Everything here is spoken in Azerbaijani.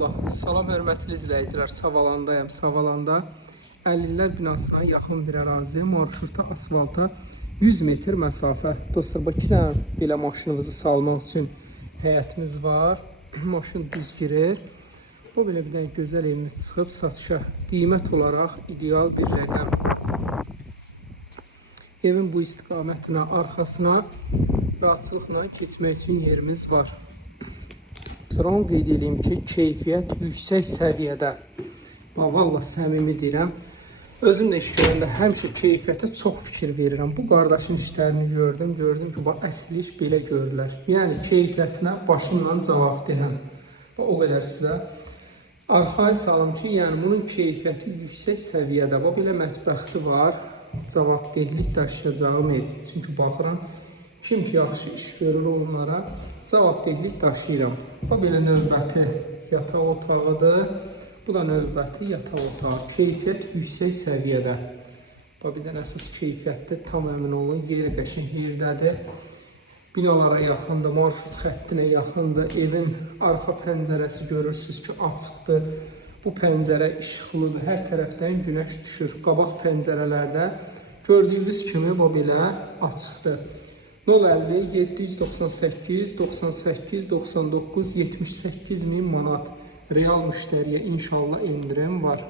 Allah. Salam hörmətli izləyicilər. Savalandayım. Savalanda 50-lər binasına yaxın bir ərazi, marşruta, asfalta 100 metr məsafə. Dostlar, bax, 2 dənə belə maşınımızı salmaq üçün həyətimiz var. Maşın düz girir. Bu belə bir dənə gözəl evimiz çıxıb satışa. Qiymət olaraq ideal bir rəqəm. Evin bu istiqamətinə, arxasına rahatçılıqla keçmək üçün yerimiz var. Sıram qeyd edeyim ki, keyfiyyət yüksək səviyyədə. Vallahi səmimi deyirəm. Özüm də iş görəndə həmişə keyfiyyətə çox fikir verirəm. Bu qardaşın işlərini gördüm ki, bax, əsl iş belə görürlər. Yəni keyfiyyətinə başımla cavabdehəm. O qədər sizə arxaya salım ki, yəni bunun keyfiyyəti yüksək səviyyədə. Bax, belə mətbəxti var. Cavabdehlik daşıyacağım ev. Çünki baxıram, kim ki yaxşı iş görür onlara cavabdehlik daşıyıram. Bu belə növbəti yataq otağıdır. Bu da növbəti yataq otağı. Keyfiyyət yüksək səviyyədə. Bu bir dənə əsas keyfiyyətdir. Tam əmin olun, yeri qəşəng yerdədir. Binalara yaxındır, marşrut xəttinə yaxındır. Evin arxa pəncərəsi görürsünüz ki, açıqdır. Bu pəncərə işıqlıdır. Hər tərəfdən günəş düşür. Qabaq pəncərələrdə gördüyünüz kimi bu belə açıqdır. 050 798 98 99 78 min manat real müştəriyə inşallah endirim var.